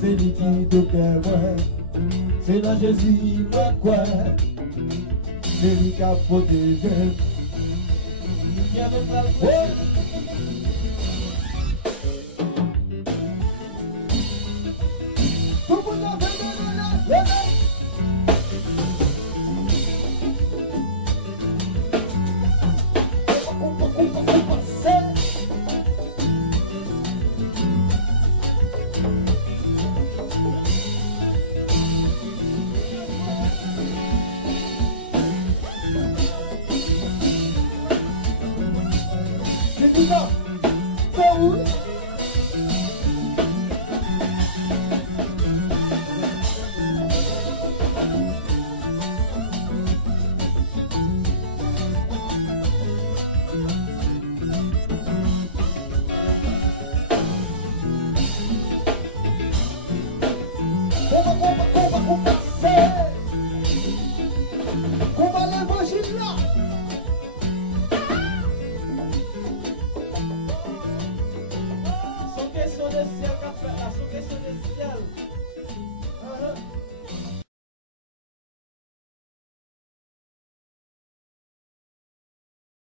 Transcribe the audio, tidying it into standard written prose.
c'est liquide au cœur, c'est dans Jésus, moi quoi, c'est lui qui a protégé. Il y a notre alcool. Tout le monde a fait le c'est où? Combat l'évangile là. Son question de ciel qu'a fait là, son question de ciel.